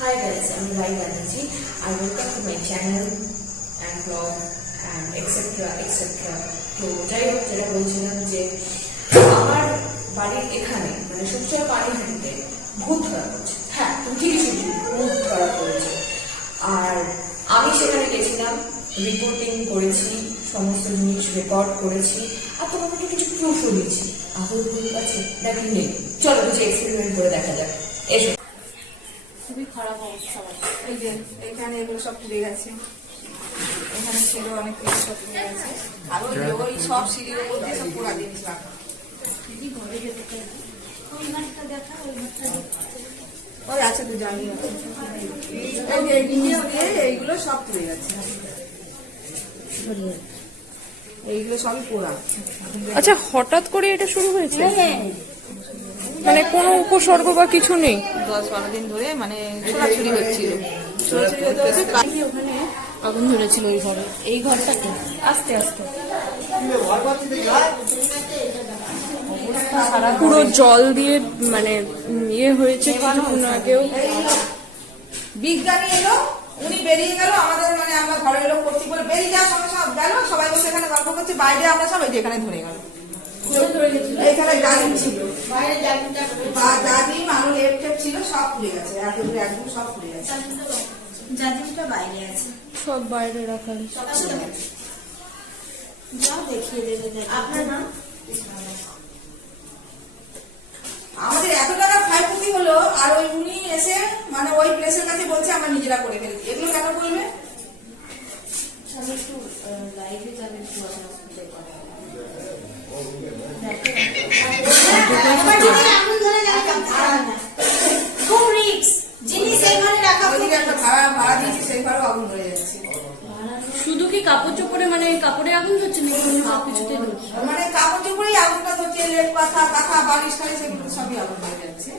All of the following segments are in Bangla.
Hi guys, I'm Rai Banerjee. I welcome to my channel and vlog and etc. তো যাই হোক, যেটা বলছিলাম যে আমার বাড়ির এখানে মানে সুপচার পানিহাটিতে ভূত ধরা পড়েছে। হ্যাঁ, তুমি ঠিকই শুনছি, ভূত ধরা পড়েছে। আর আমি সেখানে গেছিলাম, রিপোর্টিং করেছি, সমস্ত জিনিস রেকর্ড করেছি, আর তোমাকে কিছু প্রুফও দিয়েছি। আহত ভূত আছে নাকি নেই, চলো কিছু এক্সপেরিমেন্ট করে দেখা যাক। এসো। খুবই খারাপ অবস্থা। এই যে এইখানে এগুলো সব পুড়ে গেছে, এখানে ছিল অনেক কিছু সব পুড়ে গেছে, আর ওই সব সিঁড়ির উপর দিয়ে সব পোড়া জিনিস রাখা। ওই আছে তো জানি, এইগুলো সব পুড়ে গেছে, এইগুলো সবই পোড়া। আচ্ছা, হঠাৎ করে এটা শুরু হয়েছে? মানে কোনো উপসর্গ বা কিছু নেই? 10-12 দিন ধরে মানে ছোড়াছুড়ি হচ্ছিল, ওখানে আগুন ধরেছিল ওই ঘরে, এই ঘরটাতে আস্তে আস্তে পুরো জল দিয়ে মানে ইয়ে হয়েছে কিছুক্ষণ আগেও। বিজ্ঞানী এলো, উনি বেরিয়ে গেল, আমাদের মানে আমরা ঘরের লোক করছি বলে বেরিয়ে যাওয়ার সঙ্গে সব গেল, সবাই বসে এখানে গল্প করছে, বাইরে আমরা সব এই যে এখানে ধরে গেল। এখানে জালিম ছিল, জালিম আলু লেপ ছিল, সব পুড়ে গেছে, একদম সব পুড়ে গেছে। জাজিমটা বাইরে আছে, সব বাইরে রাখা। যাও দেখিয়ে দেবে। আপনার নাম? আমাদের এত টাকা ক্ষয়ক্ষতি হলো, আর ওই উনি এসে মানে ওই প্লেসের কাছে বলছে আমরা নিজেরা করে ফেলেছি। এগুলো কেন বলবে? আমি একটু লাইভে যাবেন, একটু খুব রিস্ক জিনিস এইখানে রাখা। ওইদিকে একটা ভাড়া দিয়েছি, সেই ভাড়াও আগুন ধরে যাচ্ছে। শুধু কি কাপড় চোপড়ে মানে কাপড়ে আগুন ধরছে নাকি অন্য সবকিছুতে ধরছে? মানে কাপড় চোপড়েই আগুনটা ধরছে, লেপ পাতা কাঁথা বালিশ টালিশ সেগুলো সবই আগুন ধরে যাচ্ছে।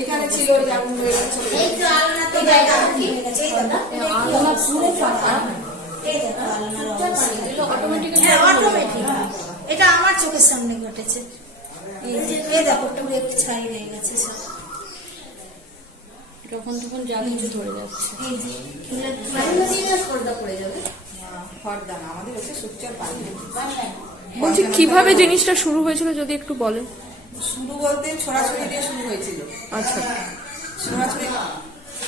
এখানে ছিল ওই আগুন ধরে যাচ্ছে, এই তো আলনাতে জায়গা হয়ে গেছে, আলনা পুরো ফাঁকা। এই দেখো আলনার অবস্থা অটোমেটিক্যালি। হ্যাঁ, অটোমেটিক। এটা আমার চোখের সামনে ঘটেছে। এই দেখো পুরো ছাই হয়ে গেছে সব, তখন যা কিছু ধরে যাচ্ছে। এই যে পর্দা পড়ে যাবে। ফর্দা না, আমাদের হচ্ছে সুপচার পানি। বলছি কিভাবে জিনিসটা শুরু হয়েছিল যদি একটু বলেন। শুরু বলতে ছোড়াছুড়ি দিয়ে শুরু হয়েছিল। আচ্ছা,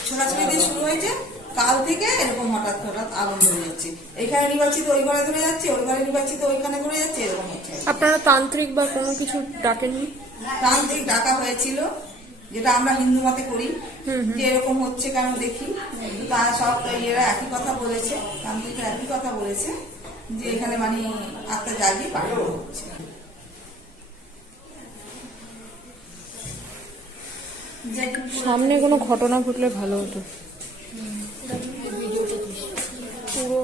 ছোড়াছুড়ি দিয়ে শুরু হয়েছে, কাল থেকে এরকম হঠাৎ আগুন ধরে যাচ্ছে। এইখানে নিবাচ্ছি তো ওই ঘরে ধরে যাচ্ছে, ওই ঘরে নিবাচ্ছি তো ওইখানে ধরে যাচ্ছে, এরকম হচ্ছে। আপনারা তান্ত্রিক বা কোনো কিছু ডাকেননি? তান্ত্রিক ডাকা হয়েছিল, যেটা আমরা হিন্দু মতে করি, যে এরকম হচ্ছে কেন দেখি। তারা সব ইয়েরা একই কথা বলেছে, তান্ত্রিকরা একই কথা বলেছে যে এখানে মানে আত্মা জাগিয়ে পাঠানো হচ্ছে। সামনে কোনো ঘটনা ঘটলে ভালো হতো। পুরো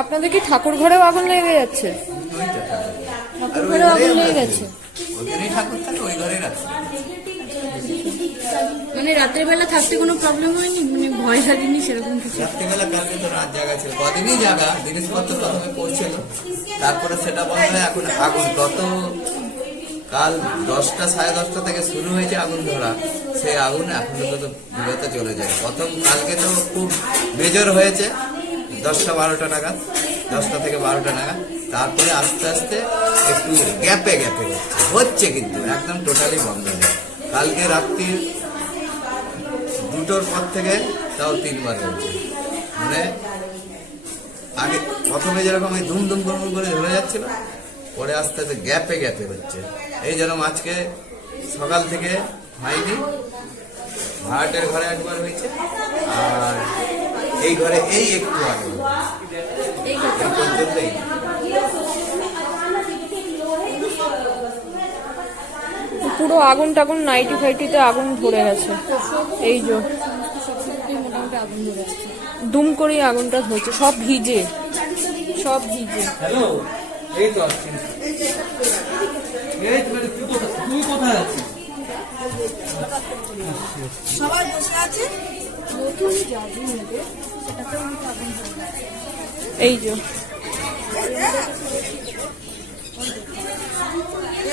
আপনাদের কি ঠাকুর ঘরেও আগুন লেগে যাচ্ছে? ঠাকুর ঘরেও আগুন লেগে গেছে? মানে রাতের বেলা থাকতে কোনো প্রবলেম হয়নি, মানে ভয় লাগেনি সেরকম কিছু? রাত্রিবেলা কালকে তো রাত জায়গা ছিল, কদিনই জায়গা, জিনিসপত্র প্রথমে পড়ছিল, তারপরে সেটা বন্ধ হয়ে এখন আগুন গত কাল 10টা সাড়ে 10টা থেকে শুরু হয়েছে আগুন ধরা, সেই আগুন এখন তো বিরতে চলে যায়। প্রথম কালকে তো খুব বেজোর হয়েছে 10টা-12টা নাগাদ, 10টা থেকে 12টা নাগাদ, তারপরে আস্তে আস্তে একটু গ্যাপে হচ্ছে কিন্তু একদম টোটালি বন্ধ হয়ে। কালকে রাত্রি 2টোর পর থেকে তাও 3বার হচ্ছে। মানে আগে প্রথমে যেরকম ওই ধুম করে ধরে যাচ্ছিল, পরে আস্তে আস্তে গ্যাপে হচ্ছে। এই যেরকম আজকে সকাল থেকে হয়নি, ভাড়াটের ঘরে একবার হয়েছে, আর এই ঘরে এই একটু আগে পর্যন্তই। পুরো আগুন টাগুন নাইটি ফাইটিতে আগুন ধরে গেছে। এই যে মোটামুটি আগুন ধরে গেছে, দুম করেই আগুনটা ধরছে, সব ভিজে। হ্যালো, এই তো আসছি। তুই কোথায় আছিস? সবাই বসে আছে, এই যে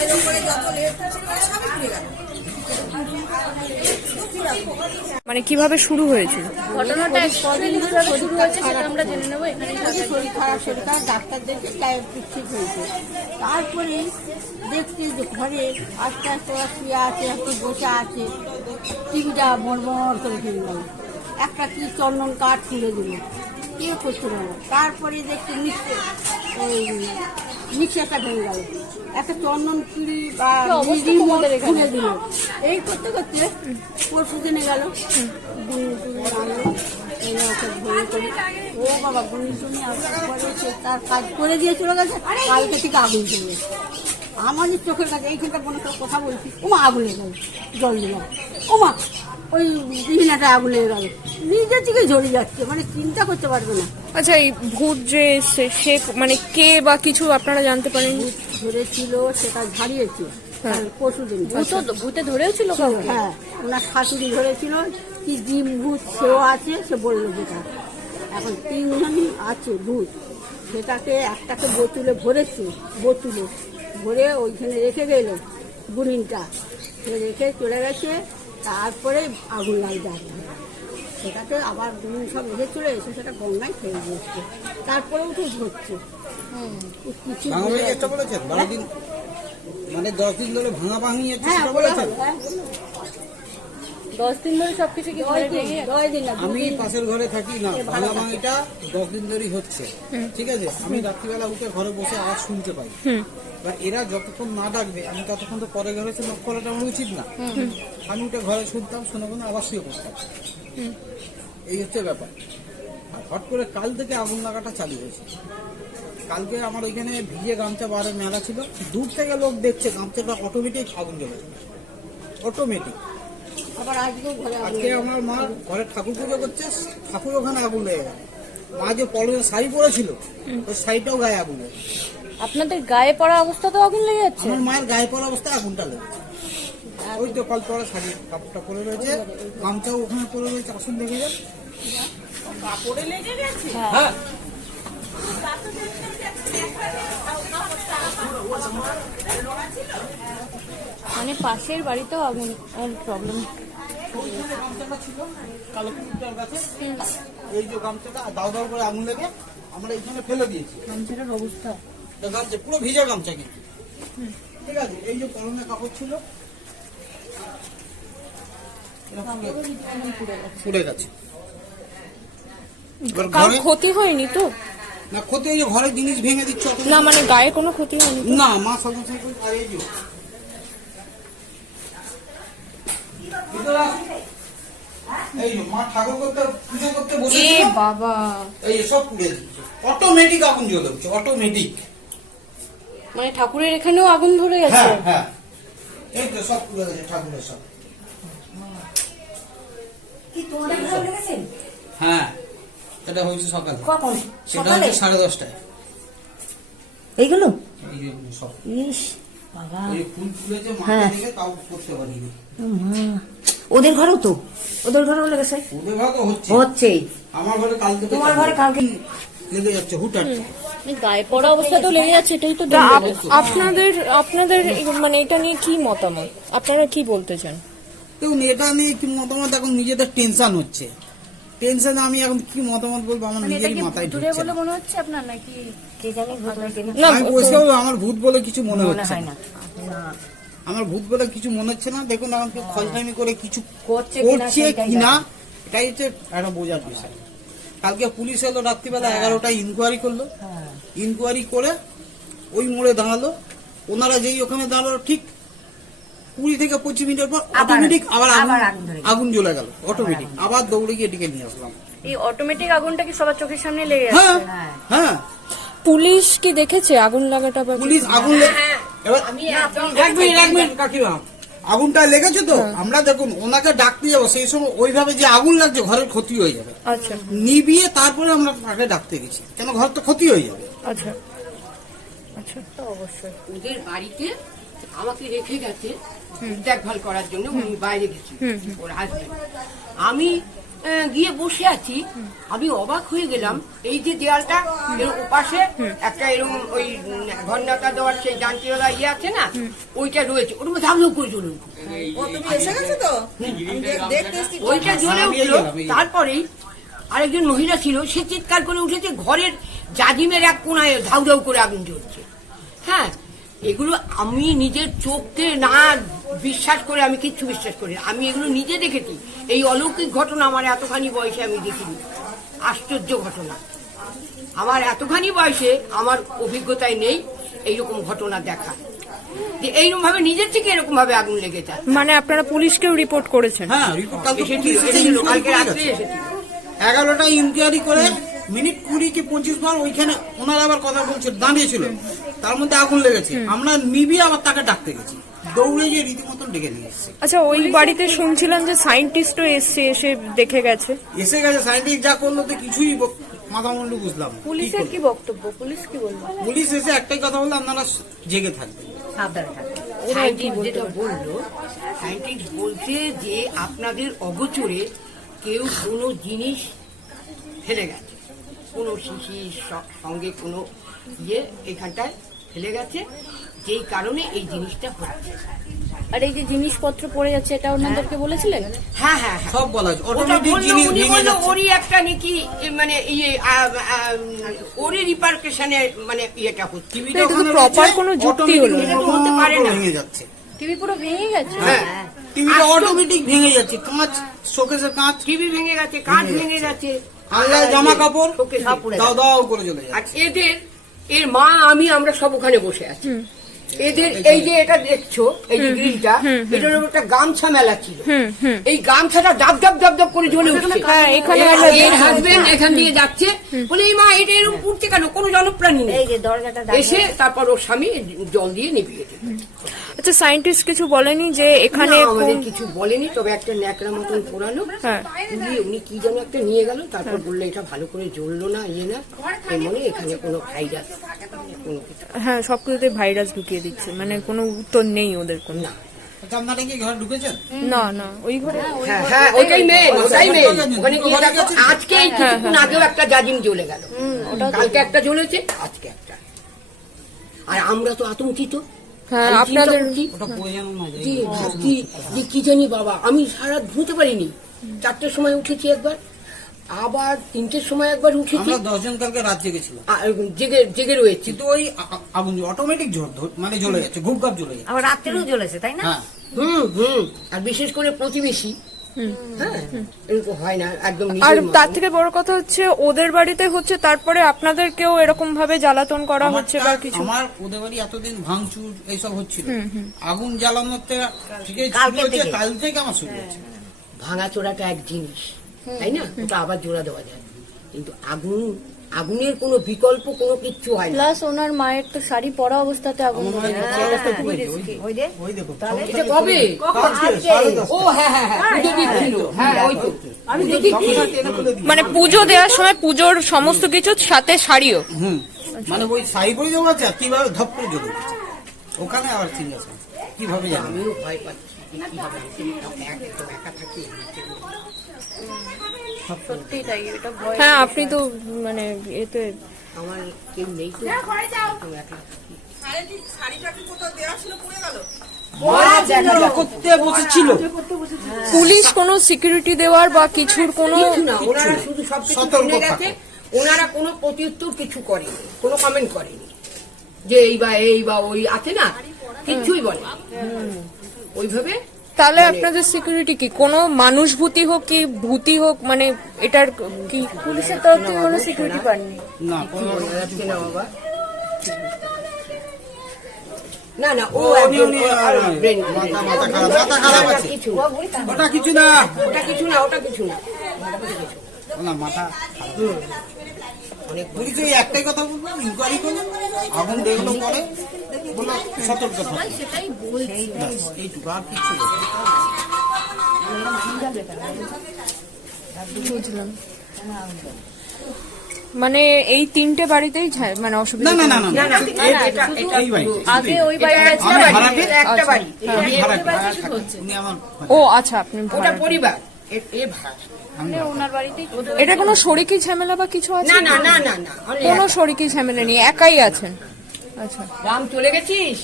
এর উপরে যত লেট ছিল সবই পুড়ে গেল। মানে কিভাবে শুরু হয়েছিল? ঘটনাটা কদিন ধরে শুরু হয়েছে সেটা আমরা জেনে নেবো। এখানে শরীর খারাপ ডাক্তার দেখে টায়ার ঠিক হয়েছে। তারপরে দেখছি যে ঘরে আস্তে আস্তে ওরা শুয়ে আছে, একটু বসে আছে, টিভিটা মরমর করে ফেলে গেল। একটা কি চন্দন কাঠ তুলে দিল, কে করতে পারবো। তারপরে দেখছি মিক্সারটা ভেঙে গেল, একটা চন্দন চুড়ি বা খুলে দিল। এই করতে করতে পরশু দিনে গেল, ও বাবা গুলি টুনি আসার পরে সে তার কাজ করে দিয়ে চলে গেছে। কালকে থেকে আগুন চলে আমাদের চোখের কাছে এইখানটা মনে করে কথা বলছি, ওমা আগুন লেগে গেল, জল দিলাম, ওমা ওই বিভিন্নটা আগুন লেগে গেল, নিজের থেকে ঝরে যাচ্ছে, মানে চিন্তা করতে পারবে না। আচ্ছা, এই ভূত যে এসছে, সে মানে কে বা কিছু আপনারা জানতে পারেন? ধরেছিল সেটা ঝাড়িয়েছে পরশু দিন। ভূতে ধরেও ছিল কাউকে? হ্যাঁ, ওনার শাশুড়ি ধরেছিল, কি ডিম ভূত সেও আছে, সে বললো যেটা। এখন 3 জনই আছে ভূত, সেটাকে একটাকে বোতলে ভরেছে, বোতলে ভরে ওইখানে রেখে গেল গুণিনটা, সে রেখে চলে গেছে। তারপরে আগুন লাগে, সেটাকে আবার গুণিন সব রেখে চলে এসে সেটা গঙ্গায় ফেলে দিয়েছে। তারপরে উঠে ধরছে কিছু ভাঙা ভাঙি একটা বলেছেন 12 দিন, মানে 10 দিন ধরে ভাঙা ভাঙি আছে হ্যাঁ সেটা বলা বলেছেন। হলো, হ্যাঁ। 10 দিন ধরে সবকিছু কি ঘরে ভেঙে? 10 দিন না, আমি পাশের ঘরে থাকি না, ভাঙা ভাঙিটা 10 দিন ধরেই হচ্ছে, ঠিক আছে। আমি রাত্রিবেলা উঠে ঘরে বসে আওয়াজ শুনতে পাই, এবার এরা যতক্ষণ না ডাকবে আমি ততক্ষণ তো পরে ঘরে এসে নক করাটা আমার উচিত না। আমি উঠে ঘরে শুনতাম, শুনে কোনো আবার শুয়ে পড়তাম, এই হচ্ছে ব্যাপার। আর হট করে কাল থেকে আগুন লাগাটা চালু হয়েছে। কালকে আমার ওইখানে ভিজে গামছা বারে মেলা ছিল, দূর থেকে লোক দেখছে গামছাটা অটোমেটিক আগুন জ্বলেছে, অটোমেটিক। আবার আজকেও ঘরে আগুন আজকে আমার মা ঘরে ঠাকুর পুজো করছে, ঠাকুর ওখানে আগুন লেগে গেল। মা যে পরনে শাড়ি পরেছিল ওই শাড়িটাও গায়ে আগুন লেগে গেছে। আপনাদের গায়ে পড়া অবস্থাতেও আগুন লেগে যাচ্ছে? আমার মায়ের গায়ে পড়া অবস্থায় আগুনটা লেগেছে। ওই তো কল পরে শাড়ি কাপড়টা পরে রয়েছে, গামছাও ওখানে পরে রয়েছে, আসুন দেখে যান। হ্যাঁ, মানে পাশের বাড়িতেও আগুন প্রবলেম। গামছাটা ছিল কালো কুকুরটার কাছে, এই যে গামছাটা দাও দাও করে আগুন লেগে আমরা এইখানে ফেলে দিয়েছি। গামছাটার অবস্থা গামছা পুরো ভিজা গামছা কিন্তু, ঠিক আছে। এই যে পরনে কাপড় ছিল পুড়ে গেছে। এবার কার ঘরে ক্ষতি হয়নি তো? না ক্ষতি, এই যে ঘরের জিনিস ভেঙে দিচ্ছে না, মানে গায়ে কোনো ক্ষতি হয়নি তো? না, মা সঙ্গে সঙ্গে আর এই যে ভিতরে আসুন। এই যে মা ঠাকুর করতে পুজো করতে এ বসেছিল, বাবা, এই যে সব পুড়ে দিচ্ছে, অটোমেটিক আগুন জ্বলে উঠছে, অটোমেটিক। মানে ঠাকুরের এখানেও আগুন ধরে গেছে? হ্যাঁ হ্যাঁ, এই তো সব পুড়ে গেছে ঠাকুরের সব। হ্যাঁ, এটা হয়েছে সকালে, সেটা হচ্ছে 10:30টায়। এইগুলো এই যে সব ইস বাবা, এই ফুল তুলেছে, মা দেখে তাও করতে পারিনি। মা, ওদের ঘরেও তো, ওদের ঘরেও লেগেছে? ওদের ঘরে তো হচ্ছে, হচ্ছেই। আমার ঘরে কাল থেকে তোমার ঘরে কালকে লেগে যাচ্ছে হুটহাট। মানে গায়ে পড়া অবস্থাতেও লেগে যাচ্ছে, এটাই তো তা dangerous। আপনাদের মানে এটা নিয়ে কি মতামত? আপনারা কি বলতে চান? দেখুন, এটা নিয়ে কি মতামত, এখন নিজেদের টেনশন হচ্ছে, টেনশন আমি এখন কি মতামত বলবো আমার মানে এটা নিজেরই কি মাথায় ভুতুড়ে ঢুকছে বলে না। মনে হচ্ছে আপনার, নাকি কে জানি ভূত হয় কিনা, না, আমি পরিষ্কার বলবো, আমার ভূত বলে কিছু মনে মনে হচ্ছে হয় না, না। আমার ভূত বলে কিছু মনে হচ্ছে না। দেখুন এখন কেউ খলটামি করে কিছু করছে কিনা করছে সেটাই কিনা, এটাই হচ্ছে একটা বোঝার বিষয়। কালকে পুলিশ এলো রাত্রিবেলা 11টায়, ইনকোয়ারি করলো, ইনকোয়ারি করে ওই মোড়ে দাঁড়ালো। ওনারা যেই ওখানে দাঁড়ালো ঠিক 20 থেকে 25 মিনিটের পর অটোমেটিক আবার আগুন জ্বলে গেল, অটোমেটিক। আবার দৌড়ে গিয়ে ডেকে নিয়ে আসলাম। এই অটোমেটিক আগুনটা কি সবার চোখের সামনে লেগে হ্যাঁ যাচ্ছে? হ্যাঁ, পুলিশ কি দেখেছে আগুন লাগাটা? বা পুলিশ আগুন এবার এক মিনিট কাকিমা, আগুনটা লেগেছে তো আমরা দেখুন ওনাকে ডাকতে যাবো, সেই সময় ওইভাবে যে আগুন লাগছে ঘরের ক্ষতি হয়ে যাবে, আচ্ছা নিবিয়ে তারপরে আমরা তাকে ডাকতে গেছি, কেন ঘর তো ক্ষতি হয়ে যাবে। আচ্ছা আচ্ছা, তো অবশ্যই। ওদের বাড়িতে আমাকে রেখে গেছে দেখভাল করার জন্য, উনি বাইরে গেছি ওর হাজবেন্ড। আমি গিয়ে বসে আছি, আমি অবাক হয়ে গেলাম। এই যে দেয়ালটা এর ওপাশে একটা এরকম ওই ঘন্টাটা দেওয়ার সেই জানতিওয়ালা ইয়ে আছে না, ওইটা রয়েছে, ওর মধ্যে আগুন করে জ্বলে উঠলো। ও তুমি এসে গেছে তো আমি দেখতে এসেছি। ওইটা জ্বলে উঠলো। তারপরেই আরেকজন মহিলা ছিল, সে চিৎকার করে উঠেছে, ঘরের জাজিমের এক কোনায় ধাউ ধাউ করে আগুন জ্বলছে। হ্যাঁ, এগুলো আমি নিজের চোখে না বিশ্বাস করে আমি কিচ্ছু বিশ্বাস করি না। আমি এগুলো নিজে দেখেছি। এই অলৌকিক ঘটনা আমার এতখানি বয়সে আমি দেখিনি। আশ্চর্য ঘটনা। আমার এতখানি বয়সে আমার অভিজ্ঞতায় নেই এইরকম ঘটনা দেখা, যে এইরকম ভাবে নিজের থেকে এরকম ভাবে আগুন লেগে যায়। মানে আপনারা পুলিশকেও রিপোর্ট করেছেন? হ্যাঁ, রিপোর্ট কালকে এসেছিল, পুলিশ এসে এসেছিল, inquiry কালকে করে রাত্রে গেছে। এসেছিল। 11টা ইনকোয়ারি করে মিনিট 20 কি 25 বার ওইখানে ওনারা আবার কথা বলছে, দাঁড়িয়েছিল, তার মধ্যে আগুন লেগেছে। আমরা নিবিয়ে আবার তাকে ডাকতে গেছি, দৌড়ে গিয়ে রীতিমতন ডেকে নিয়ে এসেছি। আচ্ছা, ওই বাড়িতে শুনছিলাম যে সায়েন্টিস্টও এসে দেখে গেছে। এসে গেছে, সাইন্টিস্ট যা করলো তো কিছুই মাথা মুন্ডু বুঝলাম না। পুলিশের কি বক্তব্য? পুলিশ কি বললো? পুলিশ এসে একটাই কথা বললো, আপনারা জেগে থাকবেন। সায়েন্টিস্ট যেটা বললো, সায়েন্টিস্ট বলছে যে আপনাদের অগোচরে কেউ কোনো জিনিস ফেলে গেছে, কোনো শিশির সঙ্গে কোনো ইয়ে এখানটায় ফেলে গেছে, যেই কারণে এই জিনিসটা হচ্ছে। আর এই যে জিনিসপত্র পড়ে যাচ্ছে, এটা ওনাদেরকে বলেছিলেন? হ্যাঁ হ্যাঁ হ্যাঁ, সব বলা আছে, ওটা অটোমেটিক বললো, জিনিস উনি ভেঙে বললো যাচ্ছে। ওরই একটা নাকি মানে ইয়ে ওরই রিপার্কেশনে মানে ইয়েটা হচ্ছে। টিভিটা এটা তো ওখানে proper রয়েছে, কোনো যুক্তি হলো না। automatic এটা তো হতে পারে না। ভেঙে যাচ্ছে। টিভি পুরো ভেঙে গেছে? হ্যাঁ, টিভিটা অটোমেটিক ভেঙে যাচ্ছে, কাঁচ, শোকেসের কাঁচ, টিভি ভেঙে গেছে, কাঁচ ভেঙে গেছে, আলগায় জামা কাপড় শোকেস সব পুড়ে দাও দাও করে চলে আর যাচ্ছে। এর মা আমরা সব ওখানে বসে আছি। এদের এই যে এটা দেখছো, এই যে গ্রিলটা, এটার উপর একটা গামছা মেলা ছিল। এই গামছাটা ডাব ডাব ডাব ডাব করে জ্বলে উঠছে। হ্যাঁ, এখানে এর- আমরা এর দেখলাম। হাজবেন্ড এখান দিয়ে যাচ্ছে, বলে এই মা এটা এরকম পুড়ছে কেন, কোনো জনপ্রাণী নেই। এসে তারপর ওর স্বামী জল দিয়ে নিভিয়ে দিল। আচ্ছা, সায়েন্টিস্ট কিছু বলেনি যে এখানে না, আমাদের কিছু বলেনি, তবে একটা ন্যাকড়া মতন পোড়ানো, হ্যাঁ। উনি কি যেন একটা নিয়ে গেল, তারপর বললো এটা ভালো করে জ্বললো না, ইয়ে না, এর মানে এখানে কোনো ভাইরাস কোনো কিছু হ্যাঁ, সবকিছুতে ভাইরাস ঢুকিয়ে দিচ্ছে, মানে কোনো উত্তর নেই ওদের কোনো। না। আচ্ছা, আপনারা কি ঘরে ঢুকেছেন? না না, ওই ঘরে হ্যাঁ হ্যাঁ, ওইটাই মেন, ওটাই মেন। ওখানে গিয়ে দেখো, আজকে এই কিছুক্ষণ আগেও একটা জাজিম জ্বলে গেল, কালকে একটা জ্বলেছে, আজকে একটা। আর আমরা তো আতঙ্কিত। হ্যাঁ, আমি চিন্তা আপনাদের করছি, ওটা পড়ে যেন না যায়। যে ভাবছি যে কি জানি বাবা, আমি সারা ঘুমোতে পারিনি। 4টের সময় উঠেছি একবার, আবার 3টের সময় একবার উঠেছি, আমরা 10 জন কালকে রাত জেগেছিল, আর জেগে রয়েছি। কিন্তু ওই আগুন অটোমেটিক মানে জ্বলে যাচ্ছে, ঘুপঘাপ জ্বলে যাচ্ছে। আবার রাত্রেও জ্বলেছে, তাই না? হ্যাঁ, আর বিশেষ করে প্রতিবেশী, হ্যাঁ, এরকম হয় না একদম আর নিজের মতো। তার থেকে বড় কথা হচ্ছে ওদের বাড়িতে হচ্ছে, তারপরে আপনাদেরকেও এরকম ভাবে জ্বালাতন করা হচ্ছে বা কিছু। আমার ওদের বাড়ি এতদিন ভাঙচুর এইসব হচ্ছিল, আগুন জ্বালানোর থেকে কালকে শুরু হয়েছে, থেকে। কাল থেকে আমার শুরু হয়েছে। ভাঙা চোরাটা এক জিনিস, তাই না, ওটা আবার জোড়া দেওয়া যায়, কিন্তু আগুনের কোনো বিকল্প কোনো কিচ্ছু হয় না। প্লাস ওনার মায়ের তো শাড়ি পরা অবস্থাতে আগুন ধরে গেছে, এটা তো খুবই risky। ওই যে ওই দেখো, এটা কবে? ও হ্যাঁ হ্যাঁ হ্যাঁ, পুজো দিচ্ছিল, হ্যাঁ ওই তো আমি দেখেছি। মানে পুজো দেওয়ার সময় পুজোর সমস্ত কিছু সাথে শাড়িও। মানে ওই শাড়ি পরে যাওয়া আছে, কিভাবে ধপ করে জ্বলে উঠেছে ওখানে, আবার ঠিক আছে কিভাবে জানি। আমিও ভয় পাচ্ছি, কি হবে, একদম একা থাকি। সত্যি তাই, এটা ভয়। হ্যাঁ, আপনি তো মানে এতে আমার কেউ নেই তো, একদম একা থাকি। শাড়িটা কি কোথাও দেওয়া ছিল, পড়ে গেল? করতে বসেছিল, পুলিশ কোনো সিকিউরিটি দেওয়ার বা কিছুর কোনো কিছু না, ওনারা শুধু সবকিছু সতর্ক শুনে গেছে, ওনারা কোনো প্রত্যুত্তর কিছু করেনি, কোনো কমেন্ট করেনি, যে এই বা ওই আছে না, কিছুই বলে ওইভাবে। তাহলে আপনাদের সিকিউরিটি কি কোনো মানুষ ভূতি হোক কি ভূতি হোক, মানে এটার কি পুলিশের তরফ থেকে কোনো সিকিউরিটি পাননি? না কোনো বোঝা যাচ্ছে না বাবা। না না, ও উনি- একজন, উনি ও আর brain brain। মাথা খারাপ আছে, কিছু ওটা কিছু না, ওটা কিছু না, ওটা কিছু না। না মাথা অনেক পুলিশ ওই একটাই কথা বলবো, ইনকোয়ারি করলো, আগুন দেখলো পরে বললো সতর্ক থাকো, ব্যাস, এইটুকু আর কিছু না। বুঝলাম। মানে এই 3টে বাড়িতেই মানে অসুবিধা না না না না না, না, এই বাড়ি আগে ওই বাড়িটা একটা ছিল, বাড়ি, ভাড়াটে? একটা বাড়ি, আমি ভাড়া থাকি, উনি আমার ও আচ্ছা, আপনি ওটা ভাড়া। পরিবার, এ ভাড়া। ওনার বাড়িতেই এটা কোনো শরিকি ঝামেলা বা কিছু আছে? না না না না না অনেক কোনো শরিকি ঝামেলা নেই, একাই আছেন। আচ্ছা রাম চলে গেছিস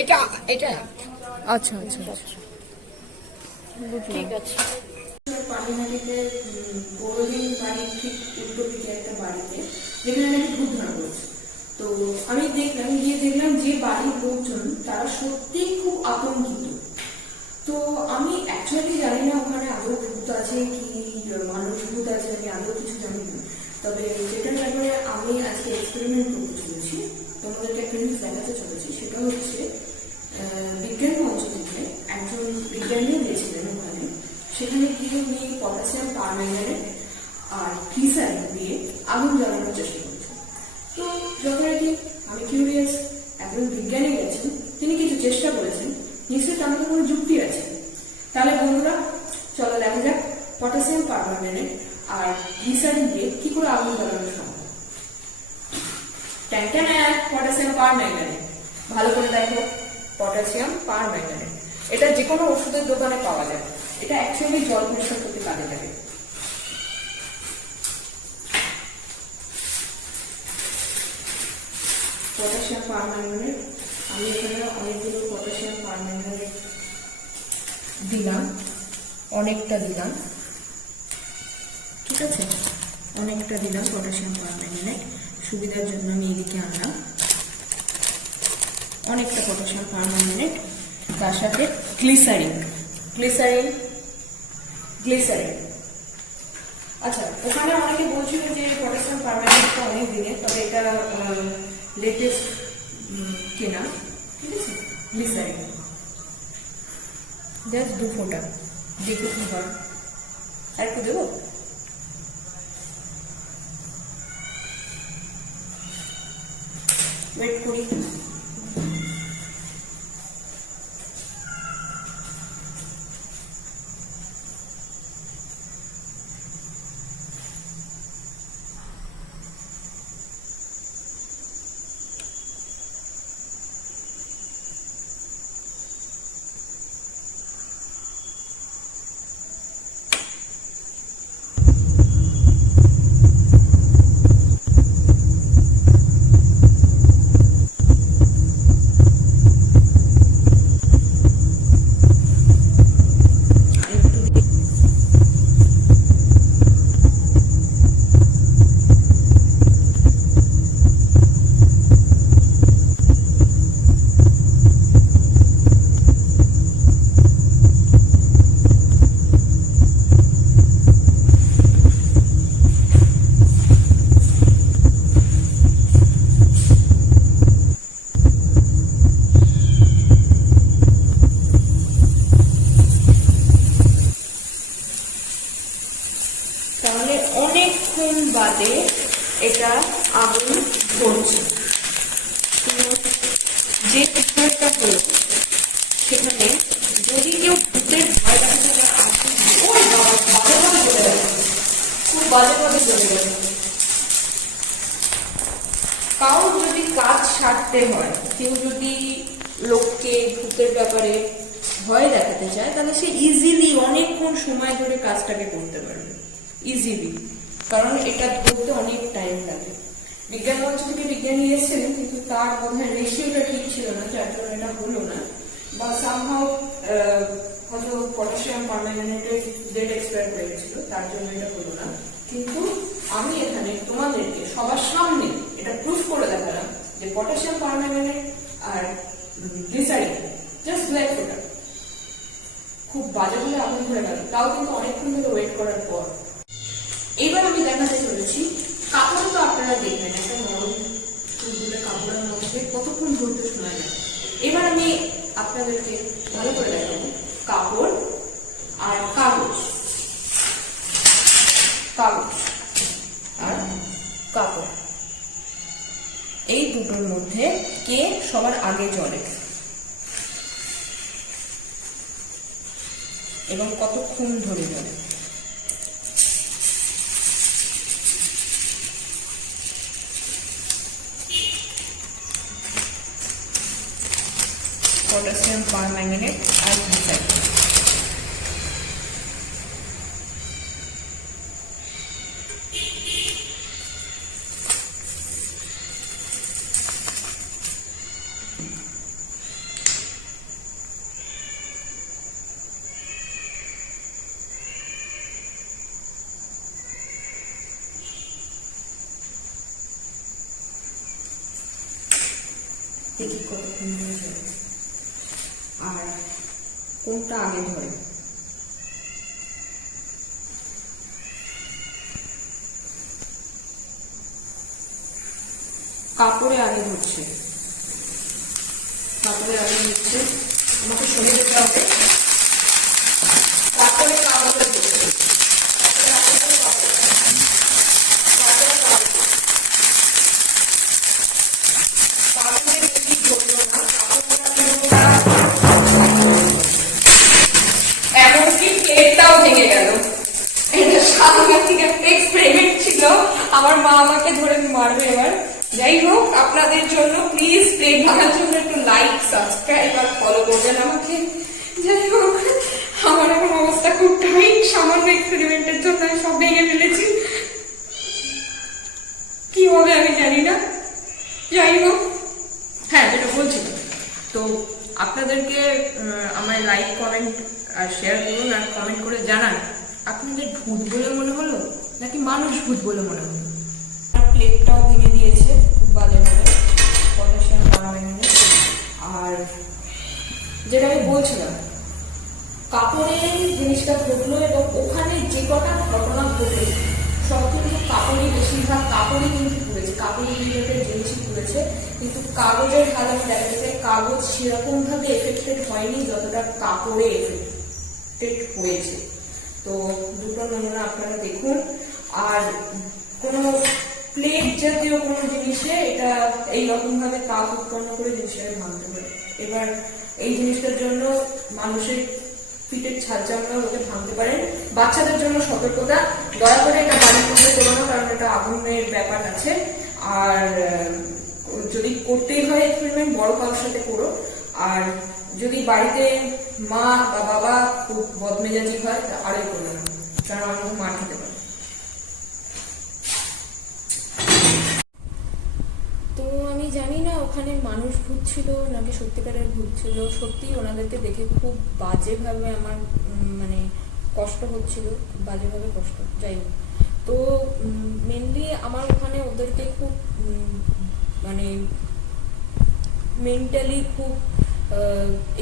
এটা এটা আচ্ছা আচ্ছা আচ্ছা। ঠিক আছে পানিহাটিতে বড়দিন বাড়ির ঠিক উল্টো দিকে একটা বাড়িতে যেখানে নাকি ভূত ধরা পড়েছে। তো আমি দেখলাম, গিয়ে দেখলাম যে বাড়ির লোকজন তারা সত্যিই খুব আতঙ্কিত। তো আমি অ্যাকচুয়ালি জানি না ওখানে আদৌ ভূত আছে কি মানুষ ভূত আছে, আমি আদৌ কিছু জানি না। তবে যেটার ব্যাপারে আমি আজকে এক্সপেরিমেন্ট করতে চলেছি, তোমাদেরকে একটা জিনিস দেখাতে চলেছি, সেটা হচ্ছে বিজ্ঞান মঞ্চ থেকে একজন বিজ্ঞানী দিয়েছিলেন ওখানে। সেখানে গিয়ে উনি পটাশিয়াম পারম্যাঙ্গানেট আর গ্লিসারিন দিয়ে আগুন জ্বালানোর চেষ্টা করছেন। তো যথারীতি আমি কিউরিয়াস, একজন বিজ্ঞানী গেছেন, তিনি কিছু চেষ্টা করেছেন, নিশ্চয়ই তার মধ্যে কোনো যুক্তি আছে। তাহলে বন্ধুরা চলো দেখা যাক পটাশিয়াম পারম্যাঙ্গানেট আর গ্লিসারিন দিয়ে কি করে আগুন জ্বালানো সম্ভব। পটাশিয়াম পারম্যাঙ্গানেট, ভালো করে দেখো, পটাশিয়াম পারম্যাঙ্গানেট। এটা যে কোনো ওষুধের দোকানে পাওয়া যায়। এটা অ্যাকচুয়ালি জল পরিষ্কার করতে কাজে লাগে। পটাশিয়াম পারম্যাঙ্গানেট, আমি এখানে অনেকগুলো পটাশিয়াম পারম্যাঙ্গানেট দিলাম, অনেকটা দিলাম, ঠিক আছে, অনেকটা দিলাম পটাশিয়াম পারম্যাঙ্গানেট। সুবিধার জন্য আমি এদিকে আনলাম অনেকটা পটাশিয়াম পারম্যাঙ্গানেট, তার সাথে গ্লিসারিন গ্লিসারিন গ্লিসারিন। আচ্ছা, ওখানে অনেকে বলছিল যে পটাশিয়াম পারম্যাঙ্গানেটটা অনেক দিনের, তবে এটা লেটেস্ট কেনা, ঠিক আছে। গ্লিসারিন জাস্ট 2 ফোঁটা, দেখো কি হয়। আর একটু দেবো, ওয়েট করি। তাহলে অনেকক্ষণ বাদে এটা আগুন ধরছে। যে বিষয়টা হলো সেখানে যদি কেউ ভূতের ভয় দেখাতে আসে, ওই বাজেভাবে চলে গেল, খুব বাজেভাবে চলে গেল। কারোর যদি কাজ সারতে হয়, কেউ যদি লোককে ভূতের ব্যাপারে ভয় দেখাতে চায়, তাহলে সে ইজিলি অনেকক্ষণ সময় ধরে কাজটাকে করতে পারবে, ইজিলি, কারণ এটা ধরতে অনেক টাইম লাগে। বিজ্ঞান মঞ্চ থেকে বিজ্ঞানী এসেছিলেন, কিন্তু তার বোধহয় রেশিওটা ঠিক ছিল না, যার জন্য এটা হলো না, বা সামহাও হয়তো পটাশিয়াম পারম্যাঙ্গানেটের ডেট এক্সপায়ার হয়ে গেছিল, তার জন্য এটা হলো না। কিন্তু আমি এখানে তোমাদেরকে সবার সামনে এটা প্রুফ করে দেখালাম যে পটাশিয়াম পারম্যাঙ্গানেট আর গ্লিসারিন জাস্ট ব্ল্যাক ফোটা খুব বাজেভাবে আগুন ধরে গেল, তাও কিন্তু অনেকক্ষণ ধরে ওয়েট করার পর। এইবার আমি দেখাতে চলেছি কাপড়। তো আপনারা দেখবেন একটা নরম তুলতুলে কাপড়ের মধ্যে কতক্ষণ ধরতে শোনা যায়। এবার আমি আপনাদেরকে ভালো করে দেখাবো কাপড় আর কাগজ, কাগজ আর কাপড়, এই দুটোর মধ্যে কে সবার আগে জ্বলে এবং কতক্ষণ ধরে জ্বলে। পটাশিয়াম পারম্যাঙ্গানেট আর গ্লিসারিন। দেখি কতক্ষণ ধরে চলে আর কোনটা আগে ধরে। কাপড়ে আগে ধরছে, কাপড়ে আগে ধরছে, আমাকে সরে যেতে হবে। তারপরে কাগজে ধরছে, এমনকি প্লেটটাও ভেঙে গেল। এটা সাংঘাতিক একটা এক্সপেরিমেন্ট ছিল, আমার মা আমাকে ধরে মারবে এবার। যাই হোক, আপনাদের জন্য প্লিজ প্লেট ভাঙার জন্য একটু লাইক, সাবস্ক্রাইব আর ফলো করবেন আমাকে। যাই হোক, আমার এখন অবস্থা খুব টাইট, সামান্য এক্সপেরিমেন্টের জন্য আমি সব ভেঙে ফেলেছি। কি হবে আমি জানি না। যাই হোক, হ্যাঁ যেটা বলছিলাম, তো আপনাদেরকে আমার লাইক, কমেন্ট আর শেয়ার করুন আর কমেন্ট করে জানান আপনাদের ভূত বলে মনে হলো নাকি মানুষ ভূত বলে মনে হলো। প্লেটটাও ভেঙে দিয়েছে খুব বাজেভাবে, পটাশিয়াম পারম্যাঙ্গানেট। আর যেটা আমি বলছিলাম, কাপড়ের জিনিসটা ঘটলো এবং ওখানে যে কটা ঘটনা ঘটলো সব কিন্তু কাপড়ই, বেশিরভাগ কাপড়ই কিন্তু পুড়েছে, কাপড়ি রিলেটেড জিনিসই পুড়েছে। কিন্তু কাগজের হালাত দেখা যাচ্ছে কাগজ সেরকম ভাবে এফেক্টেড হয়নি যতটা কাপড়ে এফেক্টেড হয়েছে। তো দুটো নমুনা আপনারা দেখুন। আর কোনো প্লেট জাতীয় কোনো জিনিসে এটা এইরকম ভাবে তাপ উৎপন্ন করে জিনিসটাকে ভাঙতে পারে। এবার এই জিনিসটার জন্য মানুষের পিঠের ছাড় ওকে ভাঙতে পারেন। বাচ্চাদের জন্য সতর্কতা, দয়া করে এটা বাড়ির মধ্যে করো না, কারণ এটা আগুনের ব্যাপার আছে। আর যদি করতেই হয় এক্সপেরিমেন্ট, বড় কারোর সাথে করো। আর যদি বাড়িতে মা বা বাবা খুব বদমেজাজি হয় আরোই করবে না, কারণ আমাকে মার খেতে পারে। তো আমি জানি না ওখানে মানুষ ভূত ছিল নাকি সত্যিকারের ভূত ছিল। সত্যি ওনাদেরকে দেখে খুব বাজেভাবে আমার মানে কষ্ট হচ্ছিল, বাজেভাবে কষ্ট। যাই হোক, তো মেনলি আমার ওখানে ওদেরকে খুব মানে মেন্টালি খুব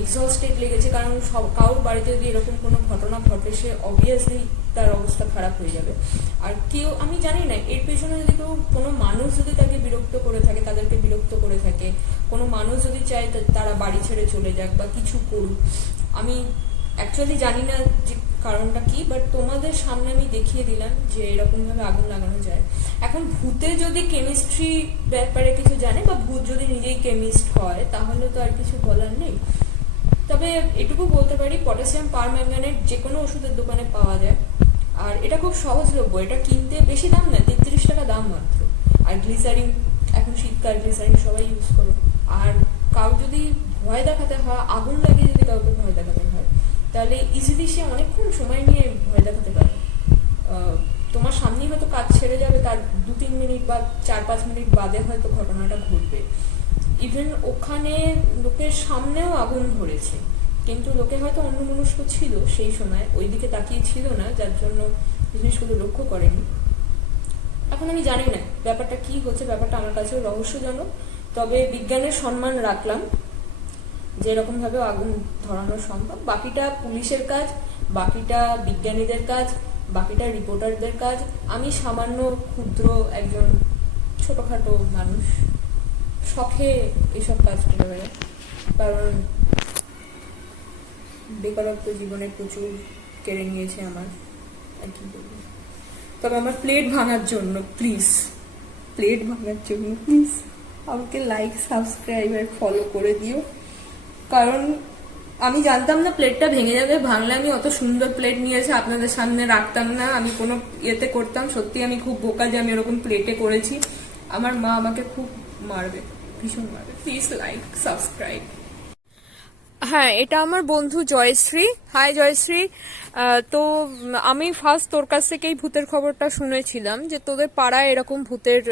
এক্সস্টেড লেগেছে, কারণ সব কারোর বাড়িতে যদি এরকম কোনো ঘটনা ঘটে সে অবভিয়াসলি তার অবস্থা খারাপ হয়ে যাবে। আর কেউ, আমি জানি না এর পেছনে যদি কেউ, কোনো মানুষ যদি তাকে বিরক্ত করে থাকে, তাদেরকে বিরক্ত করে থাকে, কোনো মানুষ যদি চায় তারা বাড়ি ছেড়ে চলে যাক বা কিছু করুক, আমি অ্যাকচুয়ালি জানি না যে কারণটা কি, বাট তোমাদের সামনে আমি দেখিয়ে দিলাম যে এরকম ভাবে আগুন লাগানো যায়। এখন ভূতে যদি কেমিস্ট্রি ব্যাপারে কিছু জানে বা ভূত যদি নিজেই কেমিস্ট হয় তাহলে তো আর কিছু বলার নেই। তবে এটুকু বলতে পারি, পটাশিয়াম পারম্যাঙ্গানেট যে কোনো ওষুধের দোকানে পাওয়া যায়। আর এটা খুব সহজলভ্য, এটা কিনতে বেশি দাম না, 33 টাকা দাম মাত্র। আর গ্লিসারিন, এখন শীতকাল, গ্লিসারিন সবাই ইউজ করো। আর কাউ যদি ভয় দেখাতে হয়, আগুন লাগিয়ে যদি কাউকে ভয় দেখাতে হয়, তাহলে ইজিলি সে অনেকক্ষণ সময় নিয়ে ভয় দেখাতে পারে। তোমার সামনেই হয়তো কাজ ছেড়ে যাবে, তার 2-3 মিনিট বা 4-5 মিনিট বাদে হয়তো ঘটনাটা ঘটবে। ইভেন ওখানে লোকের সামনেও আগুন ধরেছে, কিন্তু লোকে হয়তো অন্যমনস্ক ছিল সেই সময়, ওই দিকে তাকিয়ে ছিল না, যার জন্য জিনিসগুলো লক্ষ্য করেনি। এখন আমি জানি না ব্যাপারটা কি হচ্ছে, ব্যাপারটা আমার কাছেও রহস্যজনক। তবে বিজ্ঞানের সম্মান রাখলাম যে এরকম ভাবে আগুন ধরানো সম্ভব। বাকিটা পুলিশের কাজ, বাকিটা বিজ্ঞানীদের কাজ, বাকিটা রিপোর্টারদের কাজ। আমি সামান্য ক্ষুদ্র একজন ছোটখাটো মানুষ, শখে এসব কাজ করে বেড়াই, কারণ বেকারত্ব জীবনে প্রচুর কেড়ে নিয়েছে আমার, আর কি বলবো। তবে আমার প্লেট ভাঙার জন্য প্লিজ, প্লেট ভাঙার জন্য প্লিজ আমাকে লাইক, সাবস্ক্রাইব আর ফলো করে দিও। কারণ আমি জানতাম না প্লেটটা ভেঙে যাবে, ভাঙলে আমি অত সুন্দর প্লেট নিয়ে এসে আপনাদের সামনে রাখতাম না, আমি কোনো ইয়েতে করতাম। সত্যি আমি খুব বোকা যে আমি এরকম প্লেটে করেছি। আমার মা আমাকে খুব মারবে, ভীষণ মারবে। Please like, subscribe. হ্যাঁ, এটা আমার বন্ধু জয়শ্রী। হাই জয়শ্রী। তো আমি ফার্স্ট তোর কাছ থেকেই ভূতের খবরটা শুনেছিলাম যে তোদের পাড়ায় এরকম ভূতের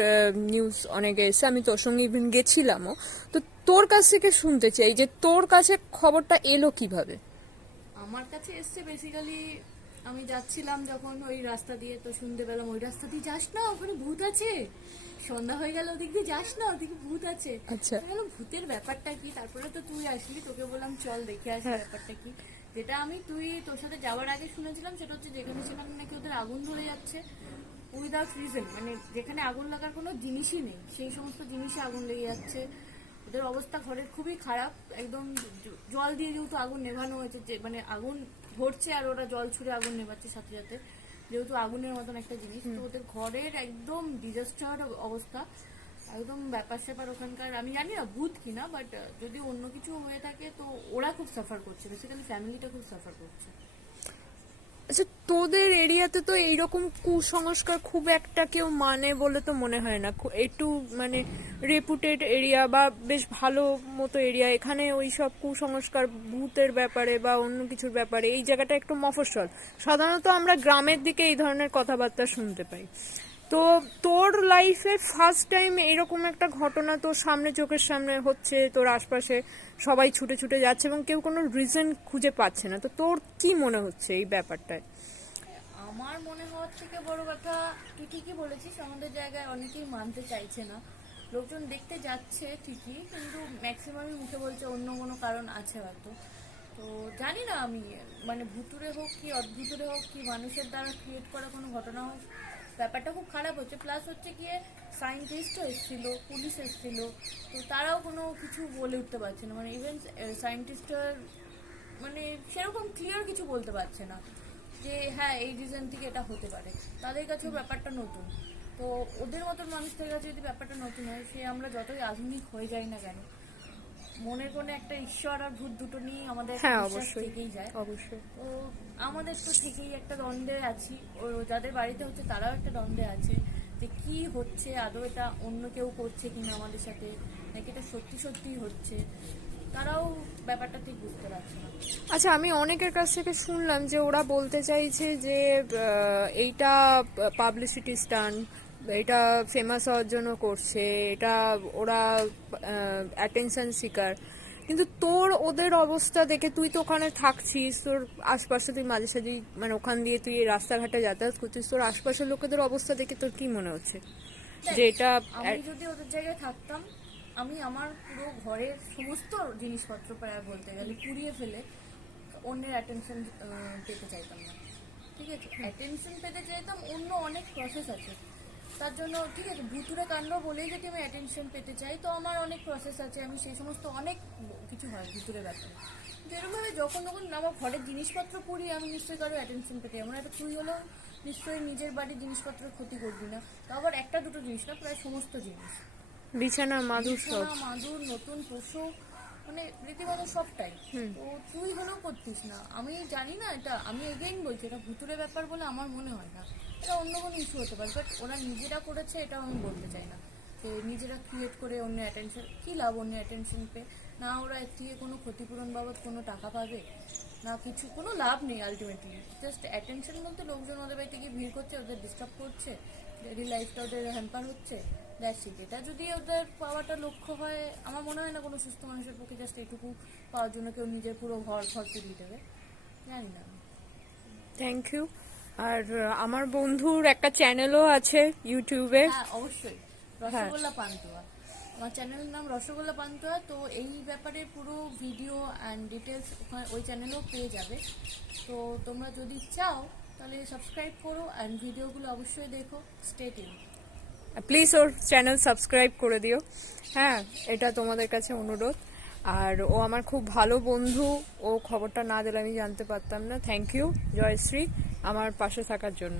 নিউজ অনেক এসে, আমি তোর সঙ্গে ইভেন গেছিলামও। তো তোর কাছ থেকে শুনতে চাই যে তোর কাছে খবরটা এলো কিভাবে? আমার কাছে এসছে বেসিক্যালি আমি যাচ্ছিলাম যখন ওই রাস্তা দিয়ে, তো শুনতে পেলাম ওই রাস্তা দিয়ে যাস না, ওখানে ভূত আছে। সন্ধ্যা হয়ে গেল, ওদিক দিয়ে যাস না, ওদিকে ভূত আছে। আচ্ছা। আমি বললাম, ভূতের ব্যাপারটা কি? তারপরে তো তুই আসলি, তোকে বললাম চল দেখে আসি ব্যাপারটা কি। যেটা আমি তোর সাথে যাওয়ার আগে শুনেছিলাম সেটা হচ্ছে যেখানে সেখানে নাকি ওদের আগুন ধরে যাচ্ছে উইদাউট রিজন, মানে যেখানে আগুন লাগার কোনো জিনিসই নেই সেই সমস্ত জিনিসে আগুন লেগে যাচ্ছে। ওদের অবস্থা ঘরের খুবই খারাপ, একদম জল দিয়ে যেহেতু আগুন নেভানো হয়েছে, যে মানে আগুন ধরছে আর ওরা জল ছুড়ে আগুন নেভাচ্ছে সাথে সাথে, যেহেতু আগুনের মতন একটা জিনিস, তো ওদের ঘরের একদম ডিজাস্টার অবস্থা, একদম ব্যাপার স্যাপার ওখানকার। আমি জানি না ভূত কিনা, বাট যদি অন্য কিছু হয়ে থাকে তো ওরা খুব সাফার করছে, বেসিক্যালি ফ্যামিলিটা খুব সাফার করছে। আচ্ছা, তোদের এরিয়াতে তো এইরকম কুসংস্কার খুব একটা কেউ মানে বলে তো মনে হয় না। একটু মানে রেপুটেড এরিয়া বা বেশ ভালো মতো এরিয়া, এখানে ওই সব কুসংস্কার ভূতের ব্যাপারে বা অন্য কিছুর ব্যাপারে, এই জায়গাটা একটু মফস্বল। সাধারণত আমরা গ্রামের দিকে এই ধরনের কথাবার্তা শুনতে পাই। তো তোর লাইফে ফার্স্ট টাইম এরকম একটা ঘটনা তোর সামনে, চোখের সামনে হচ্ছে, তোর আশপাশে সবাই ছুটে ছুটে যাচ্ছে এবং কেউ কোনো রিজন খুঁজে পাচ্ছে না, তো তোর কি মনে হচ্ছে এই ব্যাপারটায়? আমার মনে হওয়ার থেকে বড় কথা, তুই ঠিকই বলেছিস, আমাদের জায়গায় অনেকেই মানতে চাইছে না। লোকজন দেখতে যাচ্ছে ঠিকই, কিন্তু ম্যাক্সিমামই মুখে বলছে অন্য কোনো কারণ আছে হয়তো। তো জানি না আমি, মানে ভুতুরে হোক কি অদ্ভুতুরে হোক কি মানুষের দ্বারা ক্রিয়েট করা কোনো ঘটনা হোক, ব্যাপারটা খুব খারাপ হচ্ছে। প্লাস হচ্ছে গিয়ে সায়েন্টিস্টও এসেছিল, পুলিশ এসেছিল, তো তারাও কোনো কিছু বলে উঠতে পারছে না। মানে ইভেন সায়েন্টিস্টরা মানে সেরকম ক্লিয়ার কিছু বলতে পারছে না যে হ্যাঁ এই রিজন থেকে এটা হতে পারে। তাদের কাছেও ব্যাপারটা নতুন, তো ওদের মতন মানুষদের কাছে যদি ব্যাপারটা নতুন হয়, সে আমরা যতই আধুনিক হয়ে যাই না কেন, মনের কোণে একটা ঈশ্বর আর ভূত দুটো নিয়ে আমাদের বিশ্বাস থেকেই যায়। অবশ্যই। তো আমাদের তো থেকেই একটা দ্বন্দ্বে আছি, ও যাদের বাড়িতে হচ্ছে তারাও একটা দ্বন্দ্বে আছে যে কি হচ্ছে, আদৌ এটা অন্য কেউ করছে কিনা আমাদের সাথে, নাকি এটা সত্যি সত্যিই হচ্ছে, তারাও ব্যাপারটা ঠিক বুঝতে পারছে না। আচ্ছা, আমি অনেকের কাছ থেকে শুনলাম যে ওরা বলতে চাইছে যে এইটা পাবলিসিটি স্টান্ট, এটা ফেমাস হওয়ার জন্য করছে, এটা ওরা অ্যাটেনশন সিকার। কিন্তু তোর ওদের অবস্থা দেখে, তুই তো ওখানে থাকছিস, তোর আশপাশে তুই মাঝে সাঝে মানে ওখান দিয়ে তুই রাস্তাঘাটে যাতায়াত করছিস, তোর আশপাশের লোকেদের অবস্থা দেখে তোর কি মনে হচ্ছে যে এটা? আমি যদি ওদের জায়গায় থাকতাম, আমি আমার পুরো ঘরের সমস্ত জিনিসপত্র প্রায় বলতে গেলে পুড়িয়ে ফেলে অন্যের অ্যাটেনশন পেতে চাইতাম না। ঠিক আছে, অ্যাটেনশন পেতে চাইতাম, অন্য অনেক প্রসেস আছে তার জন্য। ঠিক আছে, ভুতুরে কাণ্ড বলেই যদি আমি অ্যাটেনশন পেতে চাই, তো আমার অনেক প্রসেস আছে, আমি সেই সমস্ত অনেক কিছু হয় ভুতুরে ব্যাপারে। যেরকমভাবে যখন যখন আমার ঘরের জিনিসপত্র পুড়ি, আমি নিশ্চয়ই কারো অ্যাটেনশন পেতে, এমন একটা তুই হলেও নিশ্চয়ই নিজের বাড়ির জিনিসপত্রের ক্ষতি করবি না, তা আবার একটা দুটো জিনিস না, প্রায় সমস্ত জিনিস, বিছানা মাদুর সব, মাদুর, নতুন পশু, মানে রীতিমতো সবটাই। তো তুই হলেও করতিস না। আমি জানি না, এটা আমি এগেইন বলছি, এটা ভুতুরে ব্যাপার বলে আমার মনে হয় না, এটা অন্য কোনো ইস্যু হতে পারে, বাট ওরা নিজেরা করেছে এটাও আমি বলতে চাই না। যে নিজেরা ক্রিয়েট করে অন্য অ্যাটেনশন, কী লাভ অন্য অ্যাটেনশন পেয়ে? না ওরা এর থেকে কোনো ক্ষতিপূরণ বাবদ কোনো টাকা পাবে, না কিছু, কোনো লাভ নেই আলটিমেটলি। জাস্ট অ্যাটেনশন বলতে লোকজন ওদের বাড়িতে গিয়ে ভিড় করছে, ওদের ডিস্টার্ব করছে, ডেইলি লাইফটা ওদের হ্যাম্পার হচ্ছে, দ্যাটস ইট। এটা যদি ওদের পাওয়াটা লক্ষ্য হয়, আমার মনে হয় না কোনো সুস্থ মানুষের পক্ষে জাস্ট এইটুকু পাওয়ার জন্য কেউ নিজের পুরো ঘর পুড়িয়ে দেবে, জানি না। Thank you. আর আমার বন্ধুর একটা চ্যানেলও আছে ইউটিউবে। হ্যাঁ অবশ্যই, রসগোল্লা পান্তুয়া, আমার চ্যানেলের নাম রসগোল্লা পান্তুয়া। তো এই ব্যাপারে পুরো ভিডিও অ্যান্ড ডিটেলস ওই চ্যানেলেও পেয়ে যাবে। তো তোমরা যদি চাও তাহলে সাবস্ক্রাইব করো অ্যান্ড ভিডিওগুলো অবশ্যই দেখো। Stay tune. Please or channel subscribe করে দিও, হ্যাঁ, এটা তোমাদের কাছে অনুরোধ। আর ও আমার খুব ভালো বন্ধু, ও খবরটা না দিলে আমি জানতে পারতাম না। থ্যাংক ইউ জয়শ্রী আমার পাশে থাকার জন্য।